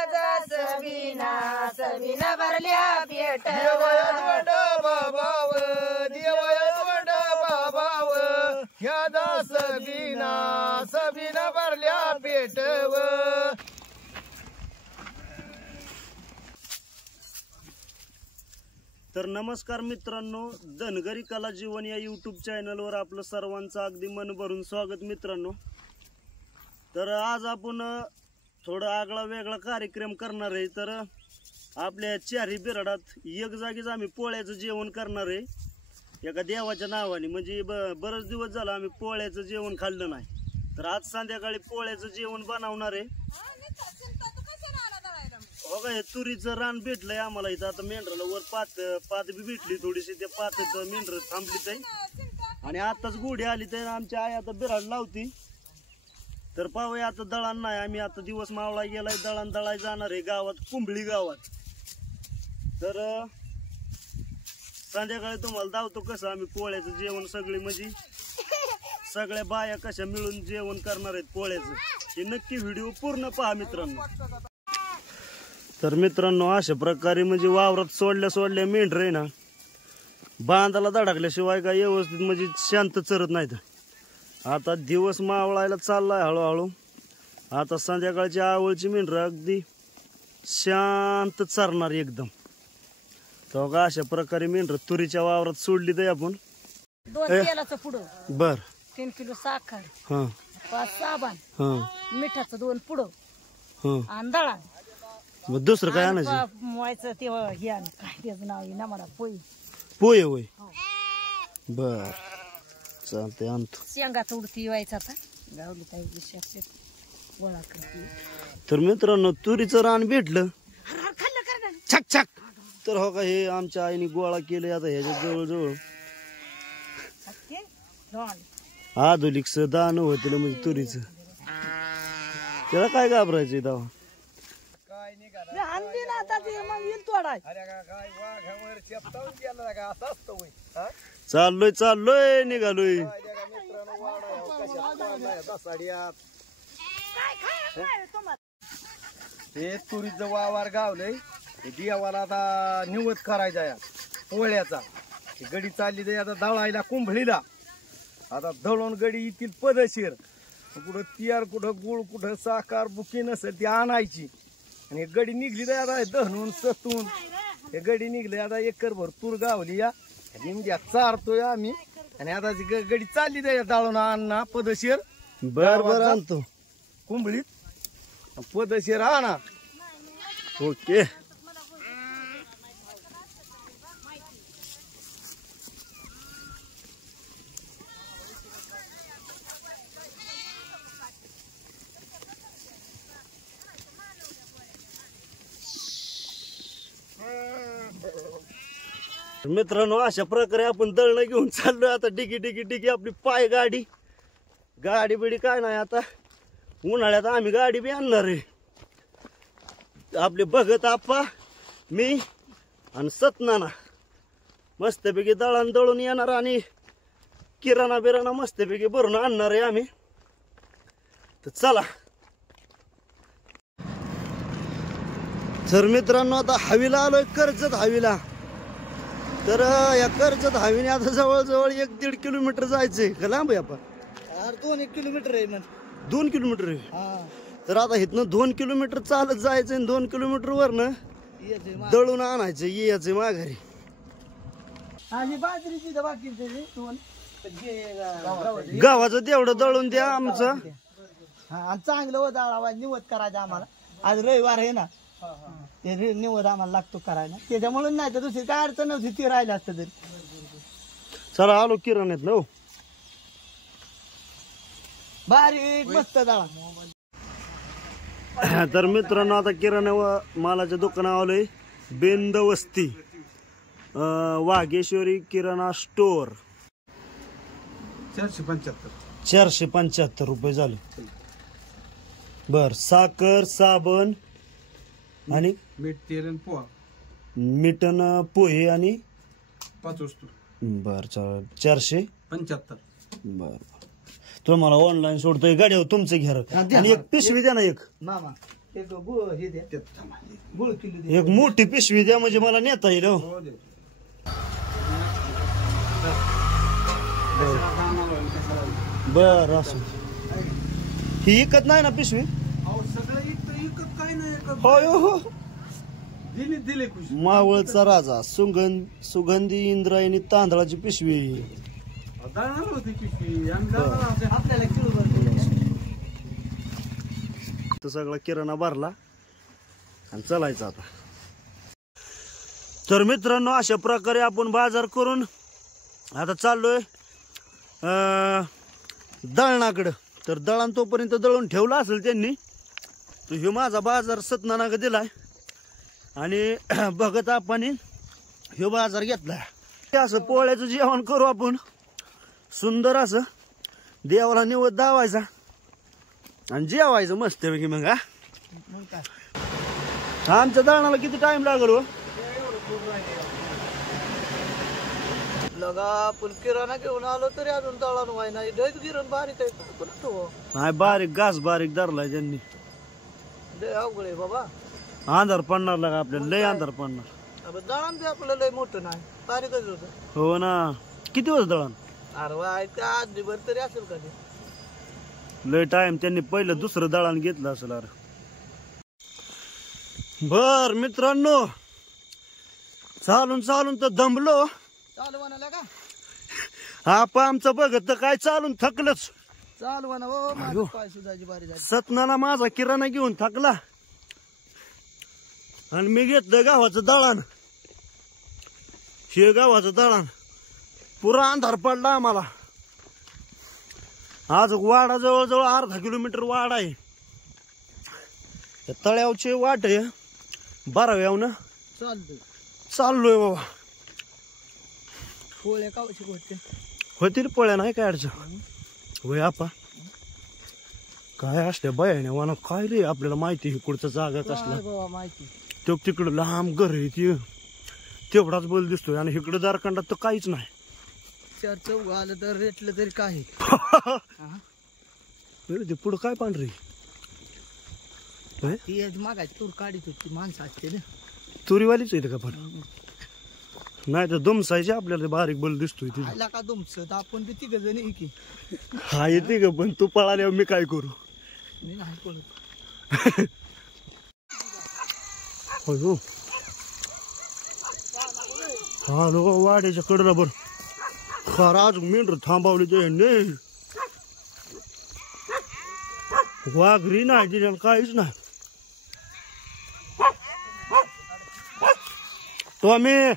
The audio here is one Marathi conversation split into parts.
याचा सबीना भरल्या पेट बाबाव देवयात बाबाव याचा सबीना भरल्या पेटव. तर नमस्कार मित्रांनो, धनगरी कला जीवन या यूट्यूब चॅनलवर आपलं सर्वांचं अगदी मन भरून स्वागत मित्रांनो. तर आज आपण थोडा आगळा वेगळा कार्यक्रम करणार आहे. तर आपल्या चारी बिराडात एक जागीच आम्ही पोळ्याचं जेवण करणार आहे एका देवाच्या नावाने. म्हणजे बरेच दिवस झाला आम्ही पोळ्याचं जेवण खाल्लं नाही. तर आज संध्याकाळी पोळ्याचं जेवण बनवणार आहे. बघा हे तुरीचं रान भेटलंय आम्हाला इथं. आता मेंढराला वर पात बी भेटली थोडीशी, त्या पातच मेंढर थांबलीच आहे. आणि आताच गोडी आली तर आमची आई आता बिराड लावती. तर पाहूया आता दळण नाही, आम्ही आता दिवस मावळा गेलाय, दळण दळाय जाणार आहे गावात, कुंभळी गावात. तर संध्याकाळी तुम्हाला दावतो कसं आम्ही पोळ्याचं जेवण सगळे, म्हणजे सगळ्या बाया कशा मिळून जेवण करणार आहेत पोळ्याचं, हे नक्की व्हिडिओ पूर्ण पहा मित्रांनो. तर मित्रांनो अशा प्रकारे म्हणजे वावरात सोडल्या मेंढर आहे ना, बांधाला धडकल्याशिवाय काय व्यवस्थित म्हणजे शांत चरत नाहीत. आता दिवस मावळायला चाललाय हळूहळू. आता संध्याकाळची आवळची मेंढर अगदी शांत चरणार एकदम. तर बघा अशा प्रकारे मेंढर तुरीच्या वावरात सोडली तर आपण 2 तेलाचं पुढं, बर 3 किलो साखर, हा 5 साबण, हा मिठाचं 2 पुढं हा. आणि दळण. मग दुसरं काय आणायचं? मोवायचं ते हे आण, काय त्याचं नाव आहे ना मला, पोहे होय. बर चालतंय आणतो. शेंगा उडती व्हायचा आता गावली काही विशेष गोळा करते. तर मित्रांनो तुरीचं रान भेटलं खाल्लं कर छक छक. तर हो का हे आमच्या आईने गोळा केले. आता ह्याच्या जवळजवळ आधुनिक दान होतील म्हणजे तुरीचं. त्याला काय घाबरायचं दावा. आणली ना आता ते मग येईल तोडाय. चाललोय निघालोय. हे तुरीचं वावर गावलंय, देवाला आता निवत करायचा या पोळ्याचा. गडी चालली तर आता दळायला कुंभळीला. आता दळून गडी येतील पदशीर. कुठं तियार, कुठं गुळ, कुठं साखर बुकी नसेल ती आणायची. आणि गडी निघली तर आता दहनून सतून हे गडी निघले. आता एकरभर तूर गावली या निमद्या चारतोय आम्ही. आणि आता गडी चालली तर दळून आणा पदशीर. बर आणतो कुंभळीत पदशीर आणा. ओके. मित्रांनो अशा प्रकारे आपण दळणं घेऊन चाललोय. आता डिगी आपली पाय गाडी बिडी काय नाही. आता उन्हाळ्यात आम्ही गाडी बी आणणार आहे. आपले भगत आप्पा, मी आणि सतनाना मस्तपैकी दळून येणार आणि किराणा बिराणा मस्तपैकी भरून आणणार आहे आम्ही. तर चला. तर मित्रांनो आता हवीला आलोय, कर्जत हवीला. तर या कर्जत हवीने आता जवळजवळ 1-1.5 किलोमीटर जायचंय. का लांब आहे आपण? 2 किलोमीटर आहे. 2 किलोमीटर आहे. तर आता इथनं 2 किलोमीटर चालत जायचं आणि 2 किलोमीटर वरनं दळून आणायचं यायचं माघारी. गावाचं तेवढं दळून द्या आमचं. चांगलं दळावा निवत करायचं आम्हाला. आज रविवार आहे ना, ते निवत आम्हाला लागतो करायला. त्याच्यामुळे नाही तर दुसरी काय अडचण नव्हती, ती राहिलं असतं तरी. चला आलो किराण्यात ना. बारीक मस्त दळा. तर मित्रांनो आता किराणा मालाच्या दुकानावर आलोय. बेंदवस्ती वाघेश्वरी किराणा स्टोअर. 475 रुपये झाले. बर साखर, साबण आणि मीठ, तेल आणि पोहा, मिटन पोहे आणि 5 वस्तू. बर चालेल. 475. बर तुम्हाला ऑनलाईन सोडतोय गाडीवर तुमचं घ्या. आणि एक पिशवी द्या ना एक. मामा एक गुळ हे द्या गुळ किलो द्या. एक मोठी पिशवी द्या म्हणजे मला नेता येईल. बर असं ही इकत नाही ना पिशवी. सगळं इकत काय नाही हो दिले खुशी मावळचा राजा सुगंधी इंद्रायणी तांदळाची पिशवी. दळणार होती पिशवी आम्ही आपल्याला किलो भर तो सगळा किराणा भरला आणि चालायचा आता. तर मित्रांनो अशा प्रकारे आपण बाजार करून आता चाललोय दळणाकडं. तर दळण तोपर्यंत दळून ठेवला असेल त्यांनी. तो ह्यो माझा बाजार सतनानाग दिलाय आणि बघत आपण ह्यो बाजार घेतलाय. असं पोळ्याचं जेवण करू आपण सुंदर असं. देवाला निवद दावायचा आणि जेवायचं मस्तपैकी. मग आमच्या दळणाला किती टाइम लागल हो? लगा आपण किराणा घेऊन आलो तरी अजून दळण व्हाय नाही. गिरण बारीक आहे. नाही बारीक घास बारीक धरलाय त्यांनी. लय अवघड आहे बाबा. अंधार पडणार लागा आपल्याला लय अंधार पडणार. दळण बी आपलं लय मोठं नाही बारीकच होतं. हो ना. किती वाजता दळण? अरे वाय का आधीभर तरी असेल का ते. लय टाइम त्यांनी पहिलं दुसरं दळण घेतलं असेल. अरे बर मित्रांनो चालून चालून तर दमलो. चालू म्हणाला का आपण आमचं बघत तर काय चालून थकलच. चालू म्हणा हो माझं पाय सुधाची बारी झाली. सतनाला माझा किराणा घेऊन थकला आणि मी घेतलं गावाचं दळण. हे गावाचं दळण पुरा अंधार पडला आम्हाला. आज वाडा जवळजवळ अर्धा किलोमीटर वाडा आहे. तळ्यावचे वाट आहे 12व्यावनं चालतंय. चाललोय बाबा. पोळ्या कावशी गोष्ट होतील पोळ्या नाही काय अडचण. होय आपा काय असल्या बयाने वाना काय रे आपल्याला माहिती आहे कुठचा जागा कसला. बाबा माहिती तो तिकडं लांब घर आहे ती तेवढाच बोल दिसतोय आणि इकडं दारखंडात तर काहीच नाही. 4 चौघ आलं तर रेटलं तरी काही. ते पुढं काय पांढरी ती मागायची तूर काढीत होती माणसं असते ना. तुरीवालीच येते का पण नाही तर दुमसायची आपल्याला बारीक बोल दिसतोय ती. आला का तुमचं आपण बी 3 जण की. हा येते का पण तू पळाल्यावर मी काय करू. मी नाही पळत. हो हालो वाड्याच्या कडला बर खरा आज मेंढर थांबवली ते नाही. वाघरी नाही तिला काहीच नाही. टॉमी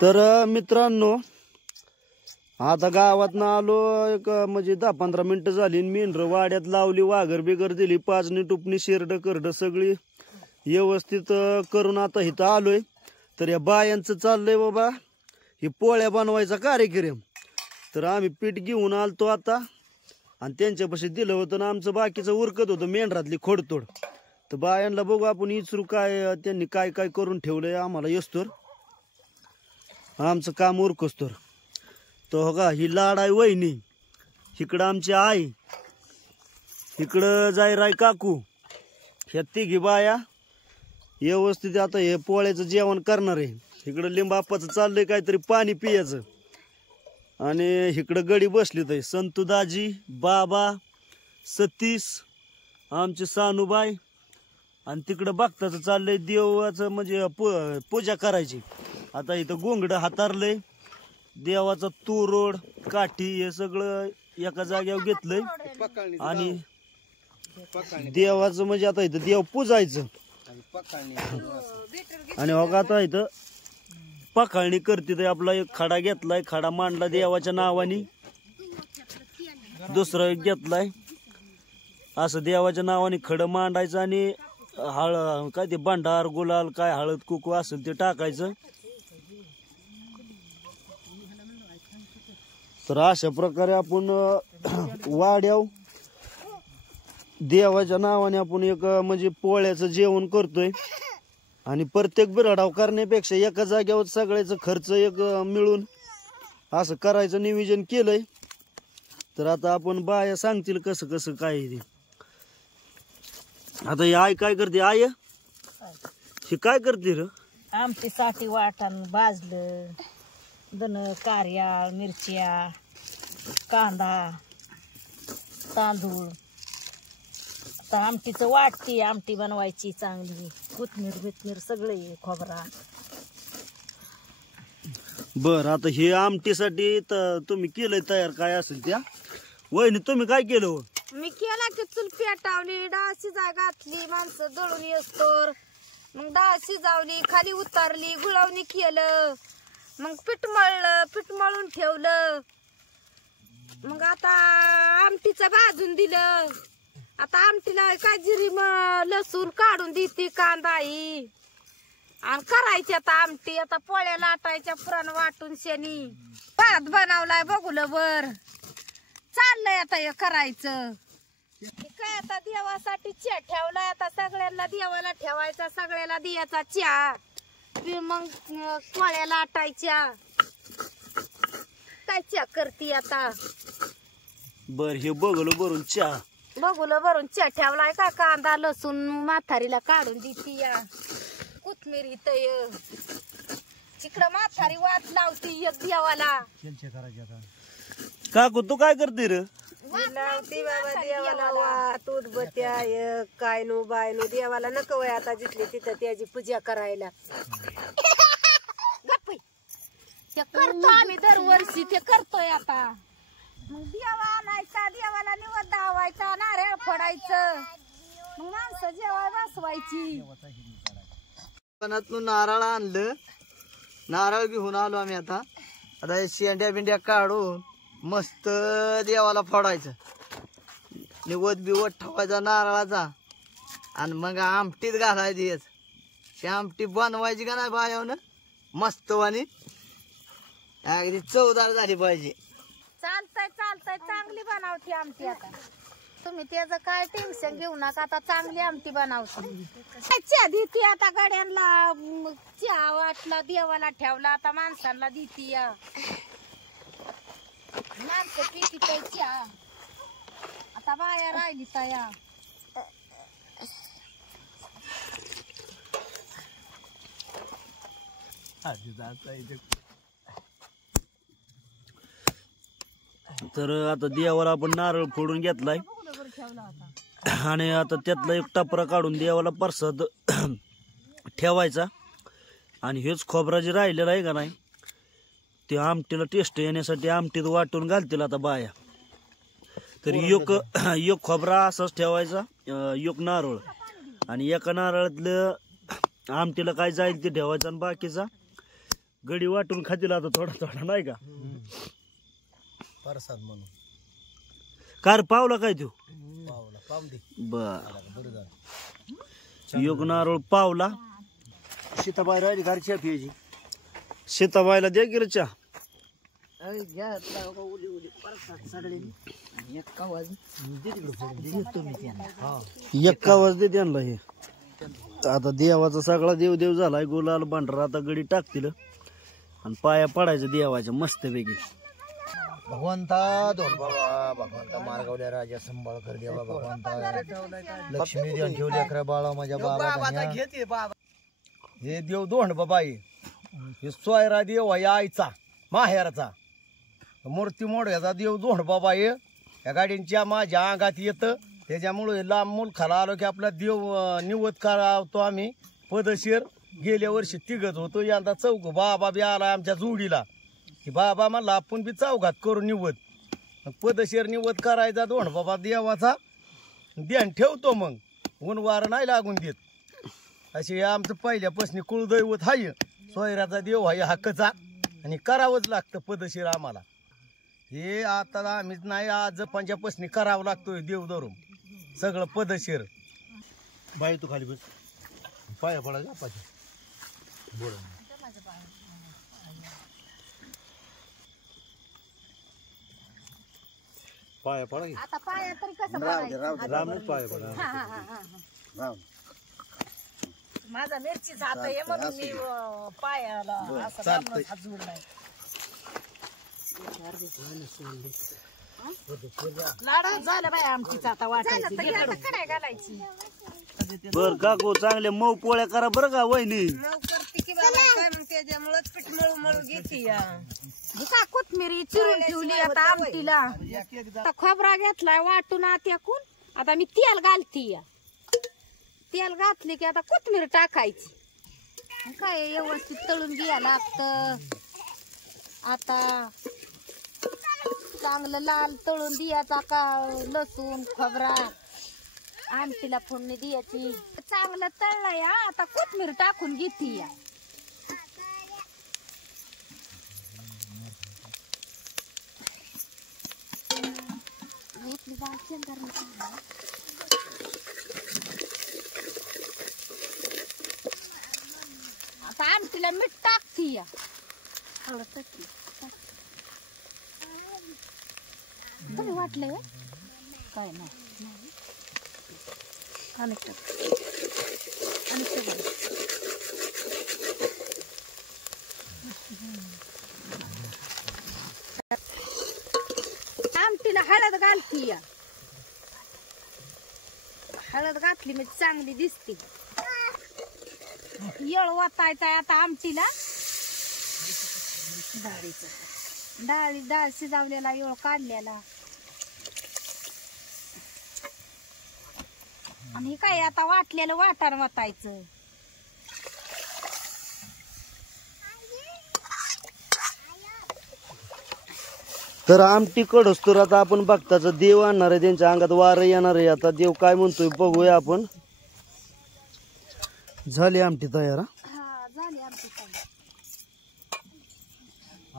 तर मित्रांनो आता गावात ना आलो एक म्हणजे 10-15 मिनिटं झाली. मेंढर वाड्यात लावली वाघर बिगर दिली 5 टुपणी शेरड करड सगळी व्यवस्थित करून आता इथं आलोय. तर या बायांचं चाललंय बाबा ही पोळ्या बनवायचा कार्यक्रम. तर आम्ही पीठ घेऊन आलतो आता आणि त्यांच्यापाशी दिलं होतं ना आमचं बाकीचं उरकत होतं मेंढरातली खोडतोड. तर बायांना बघू आपण इचरू काय त्यांनी काय काय करून ठेवलंय आम्हाला येस्तोर आमचं काम उरकस्तोर. तो हो का ही लाड आहे वहिनी. इकडं आमची आई इकडं जायराय काकू ह्या तिघी बाया व्यवस्थित आता हे पोळ्याचं जेवण करणार आहे. इकडं लिंबापाचं चाललंय काहीतरी पाणी पियाचं आणि इकडं गडी बसलीत आहे संतू दाजी बाबा सतीश आमचे सानूबाई आणि तिकडं बघताच चाललंय देवाचं म्हणजे पूजा करायची. आता इथं गोंगडं हातारलंय देवाचा तुरोड काठी हे सगळं एका जाग्यावर घेतलंय आणि देवाचं म्हणजे आता इथं देव पूजायचं आणि हो का आता इथं पखाळणी करते. तर आपला एक खडा घेतलाय खडा मांडला देवाच्या नावाने. दुसरा एक घेतलाय असं देवाच्या नावाने खडं मांडायचं आणि काय ते भांडार गुलाल काय हळद कुकू असेल ते टाकायचं. तर अशा प्रकारे आपण वाड्याव देवाच्या नावाने आपण एक म्हणजे पोळ्याचं जेवण करतोय आणि प्रत्येक बिराडाव करण्यापेक्षा एका जाग्यावर सगळ्याचा खर्च एक मिळून असं करायचं नियोजन केलंय. तर आता आपण बाया सांगतील कसं कसं काय ते. आता ही आई काय करते? आय ही काय करते र? आमटीसाठी वाटण भाजलं, धन, कार्या, मिरच्या, कांदा, तांदूळ. आता आमटीचं वाटते, आमटी बनवायची चांगली, कोथमीर बिथमीर सगळे, खोबरा. बर, आता हे आमटीसाठी तुम्ही केलंय तयार काय असेल त्या. वहिनी तुम्ही काय केलं हो? मी केला की चूल पेटावली, डाळ शिजाय घातली, माणसं दळून येस्तोर, मग डाळ शिजावली, खाली उतारली, गुळवणी केलं, मग पीठ मळलं, पीठ मळून ठेवलं. मग आता आमटीचं भाजून दिलं. आता आमटीला काय जिरी लसूण काढून देते, कांदा ही, आणि करायची आता आमटी. आता पोळ्या लाटायच्या, पुरण वाटून शेणी, भात बनवलाय बघुलं वर, चाललंय आता हे करायचं. काय आता देवासाठी चहा ठेवलाय, आता सगळ्यांना देवाला ठेवायचा, सगळ्याला द्यायचा चहा. मग पोळ्या लाटायच्या. काय चहा करते आता? बर, हे बघलं भरून चहा, बघुलं भरून चहा ठेवलाय. का कांदा लसूण म्हातारीला काढून देती या, कोथमीर इथं तिकडं म्हातारी वाट लावती एक देवाला. काकू तू काय करते रे? लावती बाबा देवाला वात उदबत्या काय नो बाय नो देवाला नको वय आता जिथली तिथं त्याची पूजा करायला. गप्पी ते करतो आम्ही दरवर्षी, ते करतोय आता. मग देवा आणायचा, देवाला निवद दावायचा, नारळ फोडायचं, मग माणसं जेवाय बसवायची. दुकानातून नारळ आणलं, नारळ घेऊन आलो आम्ही. आता आता हे शेंड्या बिंड्या काढून मस्त देवाला फोडायचं, निवद बिवद ठेवायचा नारळाचा, आणि मग आमटीत घालायची. ती आमटी बनवायची का नाही बायावनं मस्त वाणी, अगदी चवदार झाली पाहिजे. चालतंय चालतंय, चांगली बनवते आमटी. आता तुम्ही त्याचं काय टेन्शन घेऊ नका, आता चांगली आमटी बनवते. चहा देते आता गड्यांना, चहा वाटला देवाला ठेवला, आता माणसांना देते या, माणसं पिती चहा. आता बाया राहिली तया. तर आता देवाला आपण नारळ फोडून घेतलाय, आणि आता त्यातला एक टपरा काढून देवाला प्रसाद ठेवायचा. आणि हेच खोबरा जे राहिलेला आहे का नाही, ते आमटीला टेस्ट येण्यासाठी आमटीत वाटून घालतील आता बाया. तर एक खोबरा असाच ठेवायचा, एक नारळ, आणि एका नारळातलं आमटीला काय जाईल ते ठेवायचं, आणि बाकीचा गडी वाटून खातील आता थोडा थोडा, नाही का प्रसाद म्हणून. कार पावला काय तू? बर, एक नारळ पावला. सीताबाई राहिली घरच्या पियाची. सीताबाईला द्या की रे चहा. एक्का वाज दे त्यांना. हे आता देवाचा सगळा देव झालाय, गुलाल भांडरा आता गडी टाकतील, आणि पाया पडायचं देवाच्या मस्तपैकी. भगवंता दोन बाबा, भगवंता मार्गवल्या राजा संभाळकर देवा, भगवंता लक्ष्मी देऊन ठेवली अकरा बाळा माझ्या बाबा. हे देव दोंड बाबा आहे, हे सोयरा देव आहे आईचा माहेरचा, मूर्ती मोढ्याचा देव दोंड बाबा आहे. या गाडींच्या माझ्या अंगात येतं, त्याच्यामुळे लांब मुलखाला आलो की आपला देव निवद करावतो आम्ही पदशीर. गेल्या वर्षी तिघत होतो, यंदा चौघ. बाबा बी आला आमच्या जोडीला, की बाबा म्हणला आपण बी चौघात करू निवद. पदशीर निवद करायचा दोंड बाबा देवाचा, ध्यान ठेवतो, मग ऊनवार नाही लागून देत. असे आमचं पहिल्यापासून कुळदैवत हाय, सोयऱ्याचा देव आहे हक्कचा, आणि करावंच लागतं पदशीर आम्हाला. हे आता आम्हीच नाही, आज पंजापासून करावं लागतोय देव धरून सगळं पदशीर. बाई तू खाली बस, पाया पडायचा पाहिजे. पाया पडा की आता पाया तरी कसं पडायचं? रामच पाया पडा. माझा मिरचीच हात आहे म्हणून मी पायाला असं रामनाथ हात जोडलाय. लाडा झालं बाय आमचीच आता वाटायची, कढाई घालायची. बर काकू चांगले मऊ पोळ्या करा बरं का वहिनी. मग करते की बाबा काय मग त्याच्यामुळेच पीठ मळू मळू घेते या. का कोथमिरी चिरून ठेवली आता आमटीला. आता खोबरा घेतलाय वाटून आत याकून. आता मी तेल घालती या. तेल घातले की आता कोथमीर टाकायची. काय व्यवस्थित तळून घ्यायला लागतं. आता चांगलं लाल तळून द्यायचा का लसूण खोबरा आमटीला फोडणी द्यायची. चांगलं तळलं या. आता कोथमीर टाकून घेते या. आता आमटीला मीठ टाकते या. हळद टाकते. तुम्ही वाटले काय नाही अनेक आमटीला हळद घालती या. हळद घातली म्हणजे चांगली दिसते. येळ वाटायचा आता आमटीला. डाळ शिजवलेला येळ काढलेला. आणि काय आता वाटलेलं वाटाण वाटायचं. तर आमटी कडस तर आता आपण बघताच देव आणणार आहे. त्यांच्या अंगात वार येणार आहे. आता देव काय म्हणतोय बघूया आपण. झाली आमटी तयार. हा झाली आमटी तयार.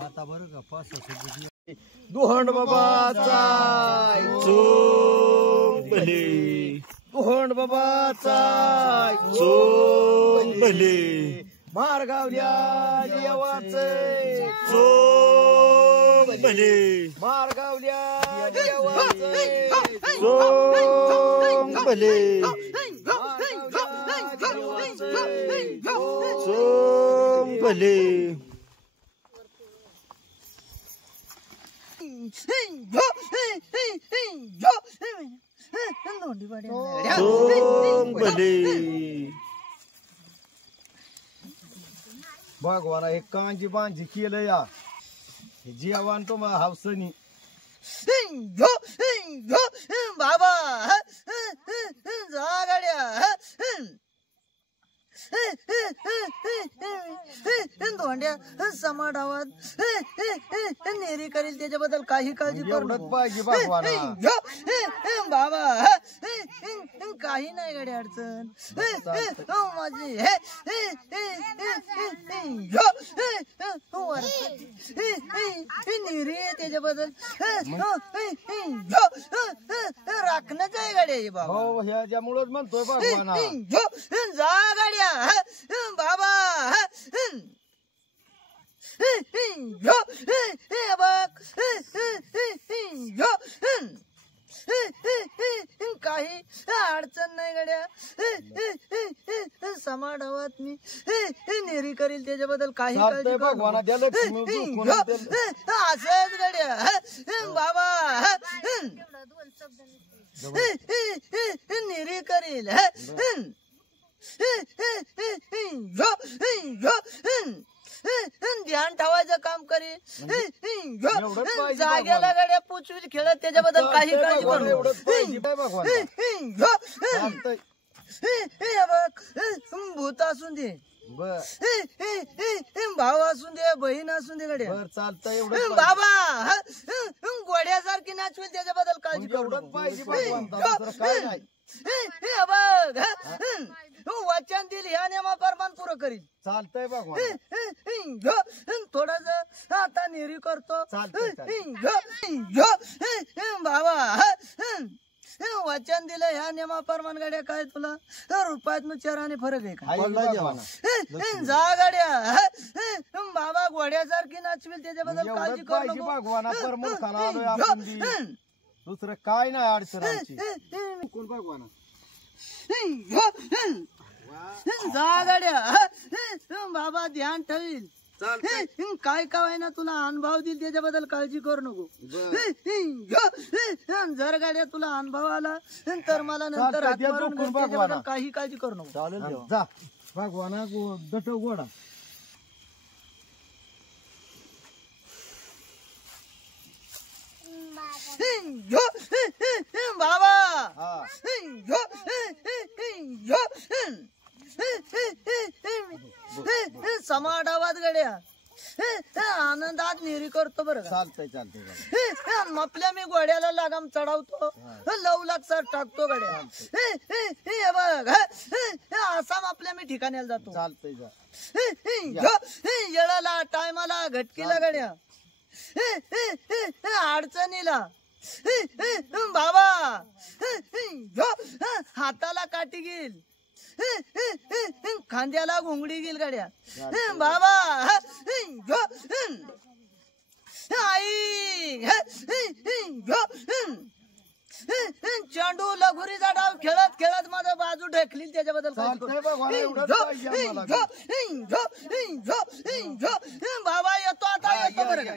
आता बरं का 5-6 दुहंड बाबाचा दुहंड बाबाचा मारगावल्या देवाचे मारगावल्या देवाचे भगवाना हे कांजी बांजी केलं या. जेवण तो मला हावसनी बाबा जा गाड्या धोंड्या समाडावात नेरी करील त्याच्याबद्दल काही काळजी करू एवढंच नको. पाहिजे भगवाना. बाबा काही नाही गाडी अडचण माझी नेरी त्याच्याबद्दल राखणच आहे गाडी बाबा. हो ह्याच्यामुळेच म्हणतोय भगवाना. जा गाड्या बाबा काही अडचण नाही गड्या. समाडावात मी नेरी करील त्याच्याबद्दल काही काळजी भगवाना द्या लक्ष्मी असंच गड्या बाबा नेरी करील. ध्यान ठेवायचं काम करी. जाग्याला गाड्या पुचवीत खेळत त्याच्याबद्दल काही काळजी करू. भूत असून दे भाव असून दे बहीण असून दे गाड्या चालतंय एवढं बाबा गोड्यासारखी नाचवेल त्याच्याबद्दल काळजी एवढंच पाहिजे भगवान. काय नाही. बघ वचन दिल ह्या नियमाप्रमाण पुरं करील. चालतंय भगवान. थोडस आता नेरी करतो. बाबा वचन दिलं ह्या नियमाप्रमाण गाड्या काय तुला रुपयात चाराने फरक आहे का? जा गाड्या बाबा घोड्यासारखी नाचवेल त्याच्याबद्दल काळजी करू नको. भगवाना परमुखाला आलोय आपण. दुसरं काय नाही अडचण. कोण भगवाना जा गाड्या बाबा ध्यान ठेवील. काय काय ना तुला अनुभव दिल त्याच्याबद्दल काळजी करू नको. जर गाड्या तुला अनुभव आला तर मला नंतर हात मारून घे, त्याच्याबद्दल काही काळजी करू नको. चालेल जा भगवाना दट गोडा. बाबा हा समाट आवाज गड्या आनंदात निरी करतो बरं का. चालतंय चालतंय. मपल्या मी घोड्याला लगाम चढवतो, लव लागसा टाकतो गड्या. हे बघ असा मपल्या मी ठिकाण्याला जातो. चालतंय जा. येळाला टायमाला घटकीला गड्या अडचणीला बाबा हाताला काठी घेईल, खांद्याला घोंगडी घेईल गाड्या. बाबा आई चेंडू लगोरीचा डाव खेळत खेळत माझा बाजू ढकलील त्याच्याबद्दल चालतंय भगवाना, एवढंच पाहिजे आम्हाला. बाबा येतो आता येतो बरं का.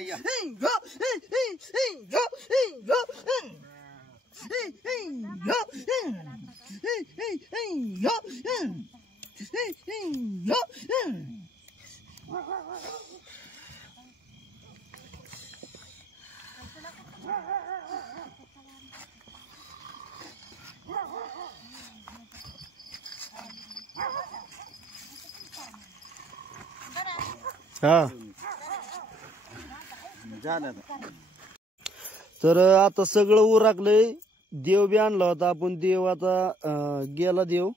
हा तर आता सगळं उरकलंय. देव बी आणला होता आपण, देव आता गेला देव.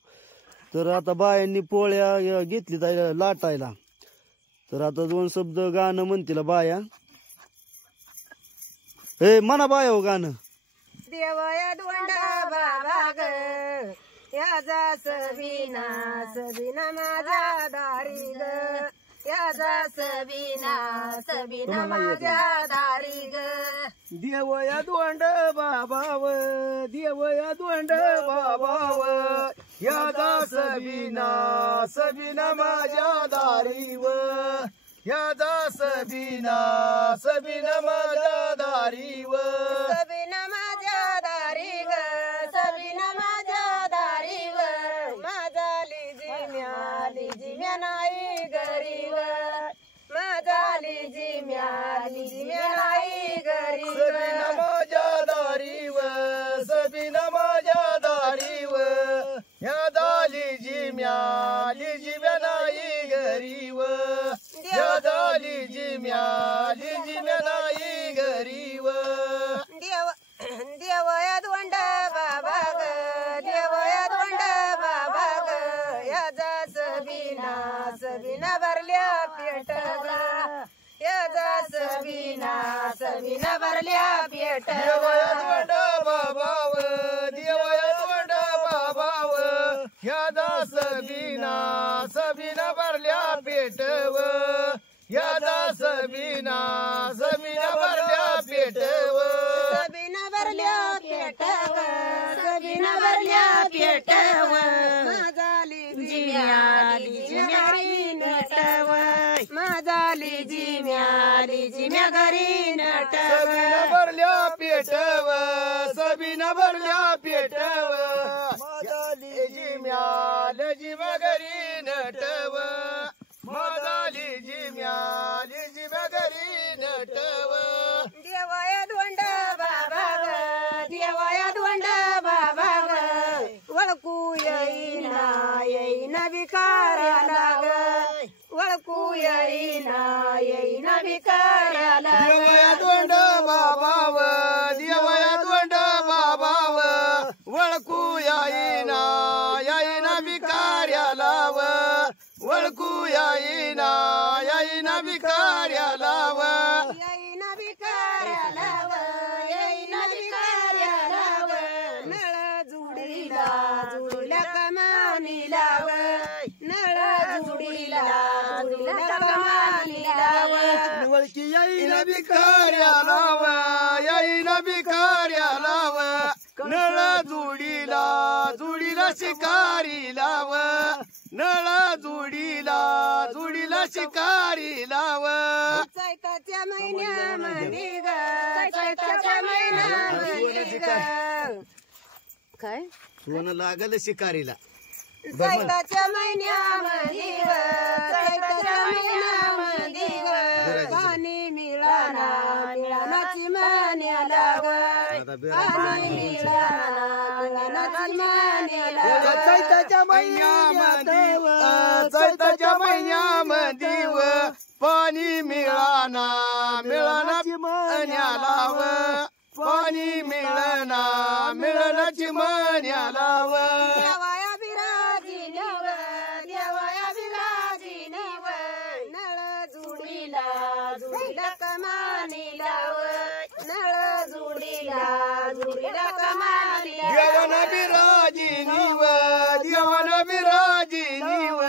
तर आता बायांनी पोळ्या घेतली लाटायला. तर आता 2 शब्द गाणं म्हणतील बाया. हे म्हणा बाया हो गाणं. देवया दोंडा बाबा ग याचा सबिना सबिना माझ्या दारी ग, याचा सबिना सबिना माझ्या दारी ग. देवया दोंड बाबाव, देवया दोंड बाबाव, याचा सबिना सबिना माझ्या दारीव, याचा सबिना सबिना माझ्या दारीव. सबिना माझ्या दारी ग, सबिना माझ्या दारी ग, माझा लिजी म्या नाही घरी ग, माझा लिजी म्या नाही घरी ग. सबिना माझ्या दारीव, सबिना माझ्या दारीव, या दाली म्या नाही घरीव, या दाली म्या नाही घरीव. देवया दोंड बाबा ग, देवया दोंड बाबा ग, याचा सबिना सबिना भरल्या पेट ग, याचा सबिना सबिना भरल्या पेट. देवया दोंड बाबाव, देवया दोंड बाबाव, या दास सबिना सबिना भरल्या पेटव, या दास सबिना सबिना भरल्या पेटव. सबिना भरल्या पेटव, सबिना भरल्या पेटव, माझा लिजी म्या घरी नटव, माझा लिजी म्या घरी नटव. सबिना भरल्या पेटव, सबिना भरल्या पेटव, लिजी म्या घरी नटव, माझा लिजी म्या घरी नटव. देवया दोंड बाबा ग, देवया दोंड बाबा ग, वळकू येईना भिकाऱ्याला ग, वळकू येईना भिकाऱ्याला. देवया दोंड बाबाव, देवया दोंड बाबाव, वळकू येईना भिकाऱ्याला, वळकू येईना भिकाऱ्याला. येईना भिकाऱ्याला व, येईना भिकाऱ्याला व, नळ जुडीला कमानीला व, नळ जुडीला कमानीला व. वळकी येईना भिकाऱ्याला व, येईना भिकाऱ्याला व, नळ जुडीला शिकारीला व, नळ जुडीला शिकारी लाव चैताच्या महिन्यामध्ये ग चैताच्या महिन्यामध्ये ग काय सोनं लागल शिकारीला चैताच्या महिन्यामध्ये ग चैताच्या महिन्यामध्ये ग पाणी मिळानाची मान्याला ग पाणी मिळानाची मान्याला चैताच्या महिन्यामध्ये पाणी मिळानाची मान्यालाव पाणी मिळनाची मान्यालाव देवाया बिराजी नव नळ जुडीला कमानी लाव नळ जुडीला कमानी देवन बिराजी निव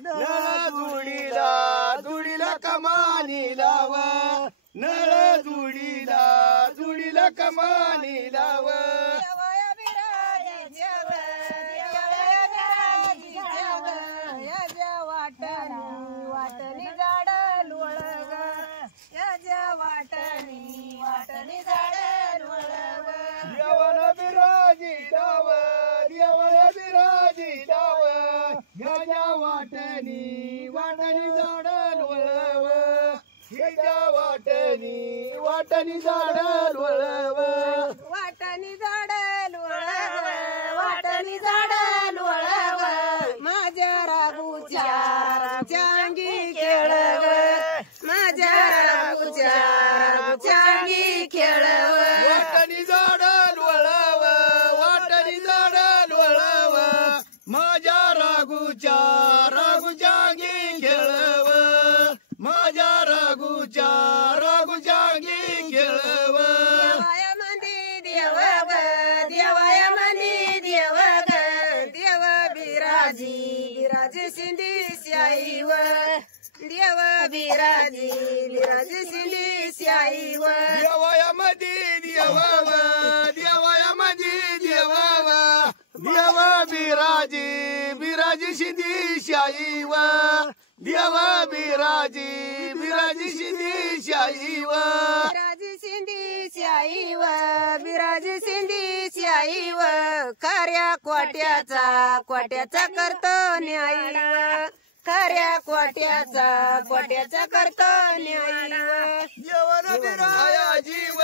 नळ जुडीला कमानी लाव नळ जुडीला कमानी लाव देवाया बिराजी जव याच्या वाटणी झाड लोळग याच्या वाटणी झाड लोळग देवन बिराजी डाव ह्याच्या वाटणी झाड लोळव ह्याच्या वाटणी झाड लोळव वाटणी झाड लोळग माझ्या राघूच्या अंगी खेळग माझ्या राघूच्या अंगी खेळग वाटणी झाड लोळव माझ्या राघूच्या अंगी खेळव माझ्या राघूच्या अंगी खेळव देवाया मंदी देव बिराजी सिंधी स्याईव देव बिराजी सिंधी स्याईव देवायामध्ये देव बिराजी सिंधी शाईव देव बिराजी सिंधी शाईव बिराजी सिंधी स्याईव खऱ्या कोट्याचा करतो न्यायीव खऱ्या कोट्याचा करतो न्यायीव देवन बिराया जीव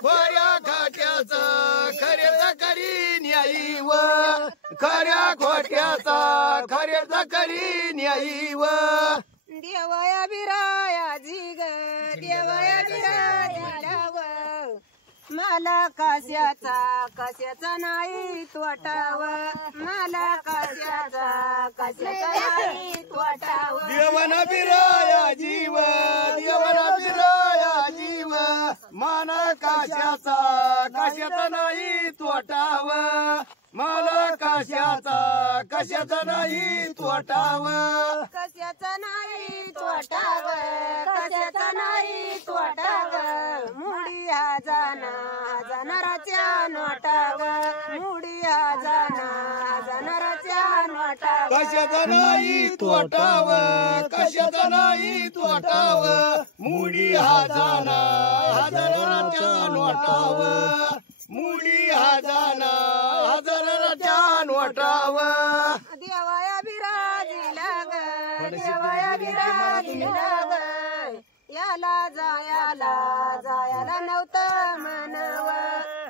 खऱ्या खाट्याचा खऱ्याचा करी न्यायीव खऱ्या खोट्याचा करी न्यायीव देवया बिराया जीग देवया बिराया मला कशाचा नाही तोटाव मला कशाचा नाही तोटाव देवन बिराया जीव माना कशाचा नाही तोटाव मला कशाचा नाही तोटाव कशाचा नाही तोटाव मुडी जाणाराच्या नोटाव मुडी जाणाराच्या नोटाव कशाचा नाही तोटाव मुडी हजाराच्या नोटाव मुडी हजाराच्या नोटाव देवाया बिराजी लाग याला जायाला नव्हतं मनव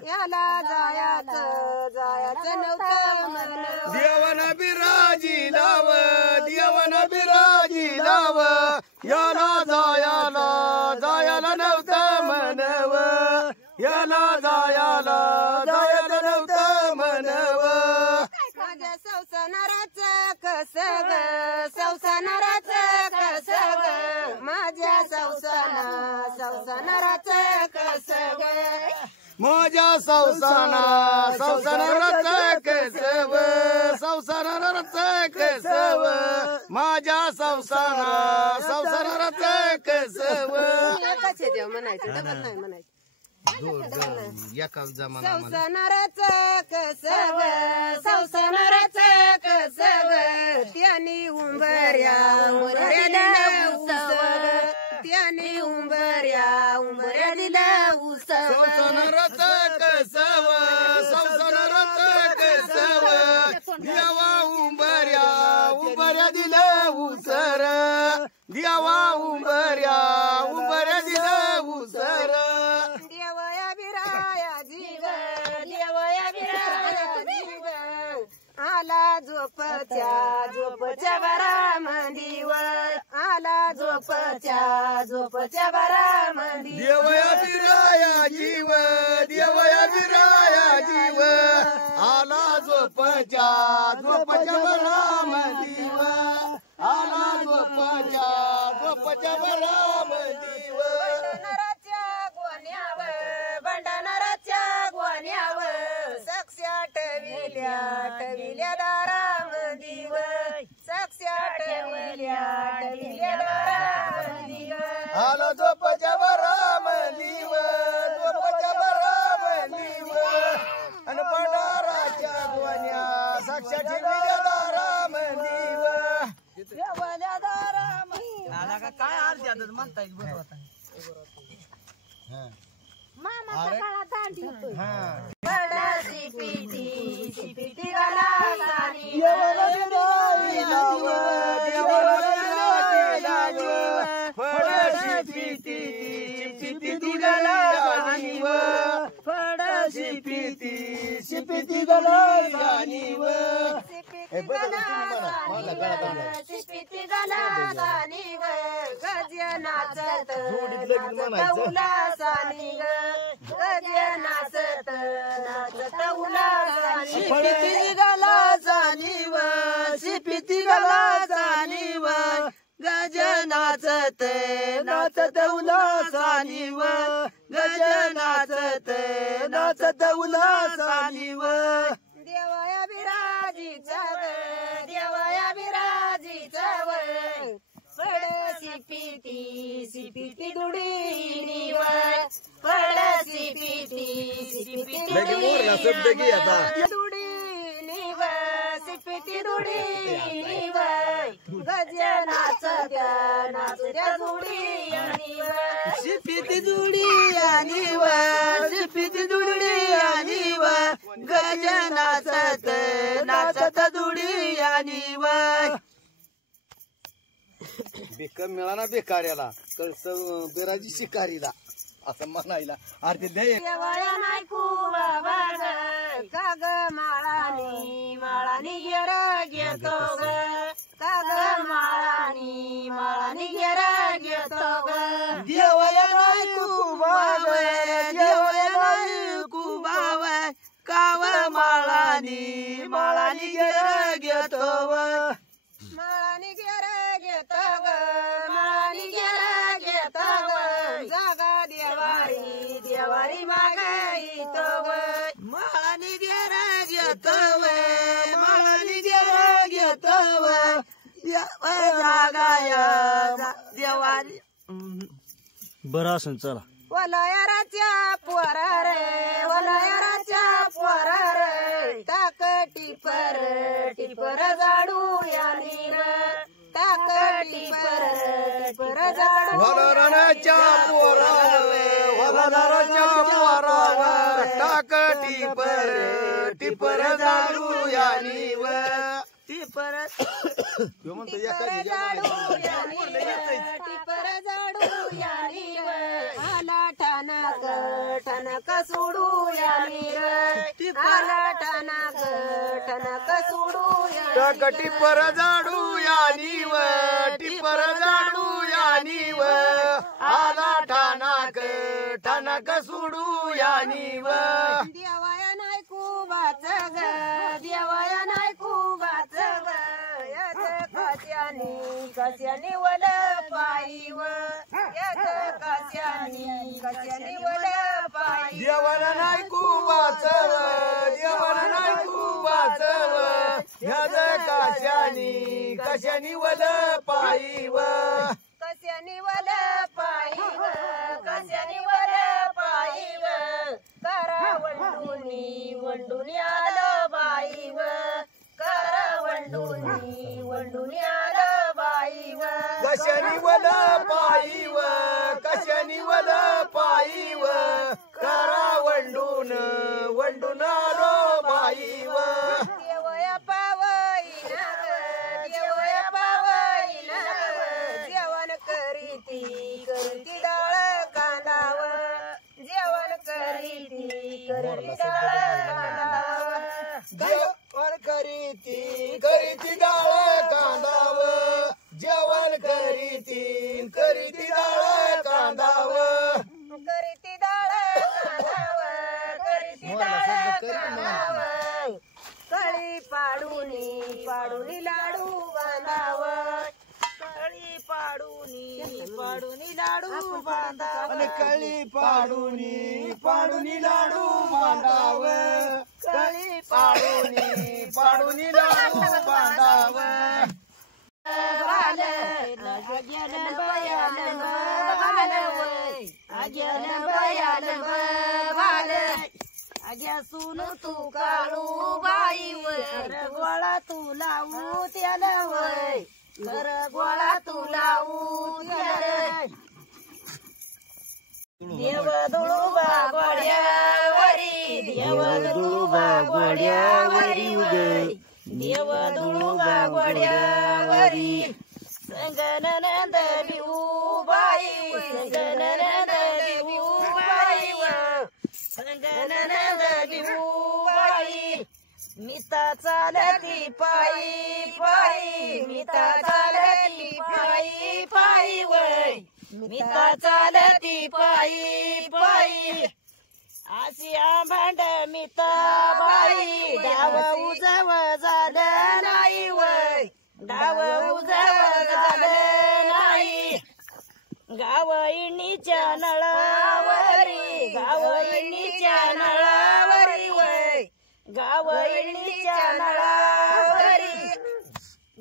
याला जायाचं नव्हतं मनव देवन बिराजी लाव याला जायाला नव्हतं मनव याला जायाचं नव्हतं मनव माझ्या संसाराचं कस ग माझ्या संसाराचं कस ग माझ्या संसाराचं कसव माझ्या संसाराचं कसव एकच आहे देव म्हणायचं डबल नाही म्हणायचं एका जमाना संसाराच कसग संसाराच कसग त्यानी उंबऱ्या दिलं उसग त्यानी उंबऱ्या दिलं उसग संसाराच कसव संसाराच कसव देवा उंबऱ्या दिलं उसर देवा उंबऱ्या दिलं उसर देवया बिराया जीव देवया बिराया जीव आला झोपच्या बरा मंदीवर आला झोपच्या बरा मंदी देवया बिराया जीव देवया बिराया जीव आला झोपच्या बरा मंदीव आला झोपच्या बरा मंदीव भंडाराच्या गोण्यावर साक्षा टविल्या दारामंदीव साक्षा टविल्या दारामंदीव आला झोपच्या बरा मंदीव झोपच्या बरा मंदीव आणि भंडाराच्या गोण्या साक्षा ठेवल्या दारा मंदीव काय अर्ध्या म्हणता येईल बरोबर मामाचा काळा दांडी होतोय बडाची पिटी गाला सानी शिपिती गाला सानी गज नाचत उलासानी गज नाचत उलासानी शिपिती गाला जाणीव शिपिती गाला जाणीव गज नाचत उल्हासानीव गज नाचत उल्हासानीव देवया बिराजीचा देवया बिराजीचा पड शिपिती दुडी पड शिपिती दुडी शिपिती दुडी गज नाचत्या दुडी शिपिती दुडी आणीव शिपिती दुडी आणीव गज नाचत दुडी आणीव बेकार मिळाला बेकार्याला कळस बेराची शिकारीला असं म्हणायला अरे ते देवया नाही खूप काग माळानी घेर घेतो ग काग माळानी घेर घेतो ग देवया नाही कुबावे देवया नाही कुबावे काव माळानी घेतो माळानी घेर घेतो ग माळानी घेर घेतो ग जागा देवारी मागायतो ग माळानी घेतो जागाया देवारी बरं असं चला वलयाराच्या पोरा रे टाक टिपर जाडू यानी रे टाक टिपर जाडू वलराच्या पोरावर टाक टिपर जाडू यानी व टिपर म्हणतो टिपर जाडू यानी आला ठाणक सोडू यानी आला ठाणक सोडू टाक टिपर जाडू यानी व टिपर जाडू यानी व आला ठाणक सोडू यानी व देवाया नाही कुबाच ग देवाया नाही कुबाच ग कशाने वल पाईव कशाने वल पाई देवाला नाही कुबाचव देवाला नाही कुबाचव ह्याच कशानी वल पाईव कशाने वल पाईव कशाने वल पाईव वल पायीव कशानी वल पायीव करा वंडून वंडून आलो बाईव देवया पावईना देवया पावईना जेवण करीती करीती डाळ कांदाव जेवण करीती करीती डाळ कांदाव जेवण करीती करीती डाळ कांदाव जेवण करीती करीती डाळ कांदाव करीती डाळ कांदाव करीती डाळ कांदाव कळी पाडूनी पाडूनी लाडू बांधाव कळी पाडूनी पाडूनी लाडू बांधाव कळी पाडूनी पाडूनी लाडू बांधाव कळी पाडूनी पाडूनी लाडू बांधाव सून तू काळू बाई वय गोळा तू लावू त्याला वय घर गोळा तू लावू त्याला देव दुळूबा गोड्यावरी देव दुळूबा गोड्यावरी वय देव दुळूबा गोड्यावरी संगननंद भिऊ बाई संगननंद भिऊ बाई संगननंद भिऊ बाई मिता चालती पायी पायी मिता चालती पायी पायी वय मिता चालती पायी पायी अशी आंबांड मिता बाई डाव उजव झालं नाही वय डाव उजव झालं नाही गावईणीच्या नळावरी गावईणीच्या नळावरी वय गावईणीच्या नळावरी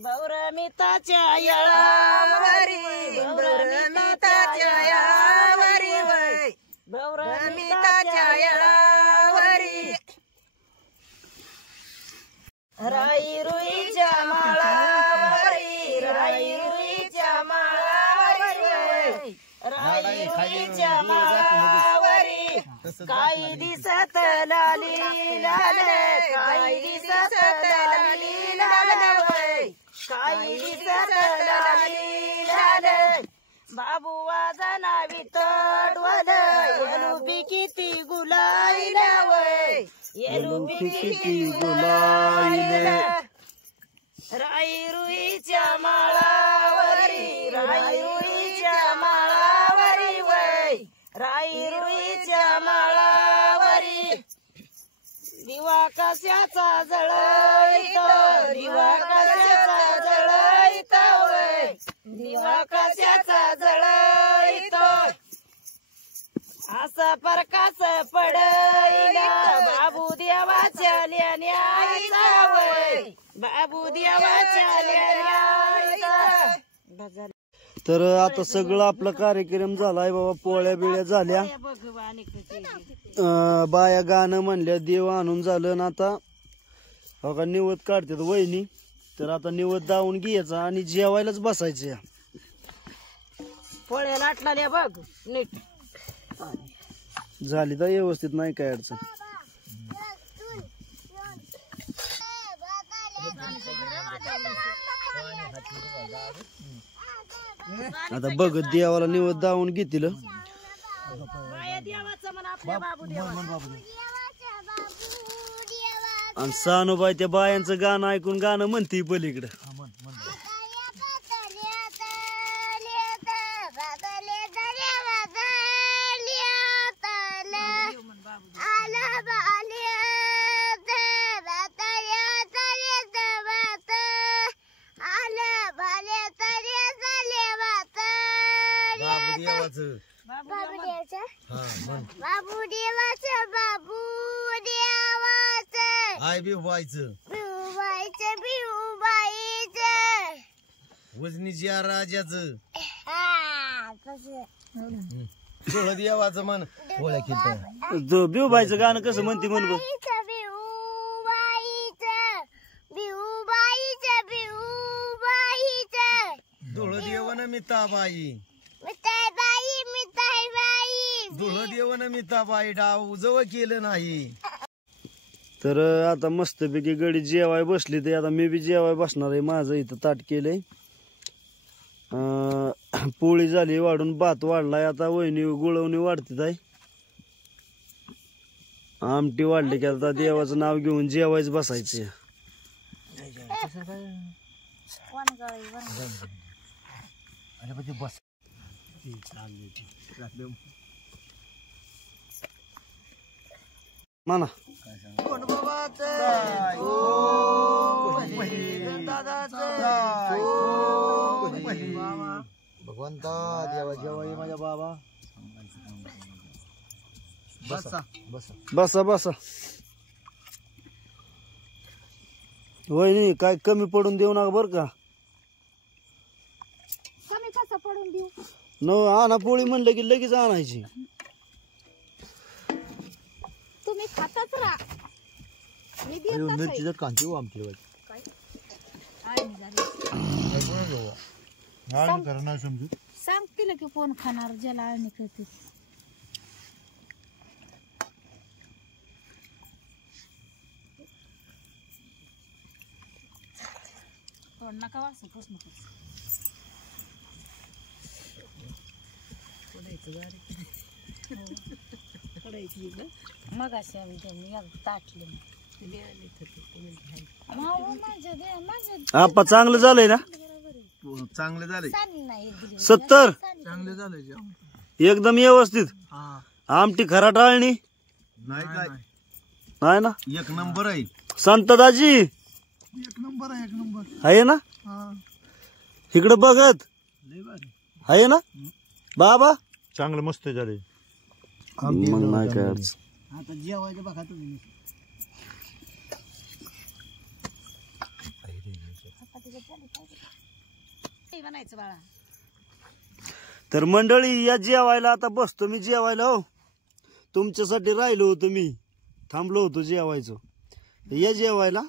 बौरमिताच्या यळावरी बौरमिताच्या यळावरी वय बौरमिताच्या यळावरी राई रुईच्या माळावरी राई रुईच्या माळावरी वय राई रुईच्या माळावरी काही दिसत लाली लाल काही दिसत लाली लाल वय काही दिसत लाली लाल बाबू वाजना वितडवल येलुबी किती गुलाईल वय येलुबी किती गुलाईल राई रुईच्या माळावरी राई रुईच्या माळावरी वय राई रुईच्या माळावरी दिवा कशाचा जळईतो दिवा कशाचा जळईतो वय दिवा कशाचा जळईतो असा प्रकाश पडईला बाबू देवाच्या लेण्याचा वय बाबू देवाच्या लेण्याचा तर आता सगळं आपला कार्यक्रम झालाय बाबा. पोळ्या बिळ्या झाल्या, बाया गाणं म्हणल्या, देव आणून झालं. ना आता हो का निवद काढतात वहिनी. तर आता निवद दावून घ्यायचा आणि जेवायलाच बसायचं. पोळ्या लाटल्या बघ नीट झाली तर व्यवस्थित, नाही काय अडचण. आता बघ देवाला निवद दावून घेतील. आणि सानूबाई त्या बायांचं गाणं ऐकून गाणं म्हणते पलीकडं. बाबू देवाचं बाबू देवाचं आय बिवायचं भिऊबाईचं भिऊबाईचं वजनीच्या राजाचं सोळं देवाचं मन पोळ्या खेळत. बिवबाईचं गाणं कसं म्हणते म्हण बघ. धुळ देवन मिताबाई धुळ देवन मिताबाई डाव जवळ केलं नाही. तर आता मस्तपैकी गडी जेवाय बसली ते आता मी बी जेवाय बसणार आहे. माझं इथं ताट केलंय, पोळी झाली वाढून, भात वाढलाय, आता वहिनी गुळवणी वाढते आहे, आमटी वाढली की आता देवाचं नाव घेऊन जेवायच बसायचं. बस म्हणा भगवंता देवा जेव्हा माझ्या बाबा बसा बसा बसा बसा. वहिनी काय कमी पडून देऊ नका बर का. कमी कसं पडून देऊ? न आणा पोळी म्हणलं की लगेच आणायची. तुम्ही खातच राहा, मी देत नसेल. मिरचीचं कांती हो आमची नाही समजू. सांगतील की कोण खाणार ज्याला आळणी करते. नका वाचू प्रश्न मग अशा ताटले आपा चांगलं झालंय ना. चांगलं झालंय. 70 चांगले झाले एकदम व्यवस्थित. आमटी खरा टाळणी नाही काय नाही ना. एक नंबर आहे. संतदाजी एक नंबर आहे, एक नंबर. आहे ना. इकडे बघत आहे ना बाबा. चांगलं मस्त झाले. मग नाही काय अडचण. आता जेवायचं बघा तुम्ही. तर मंडळी या जेवायला आता बसतो मी जेवायला. हो तुमच्यासाठी राहिलो होतो मी, थांबलो होतो जेवायचो. या जेवायला.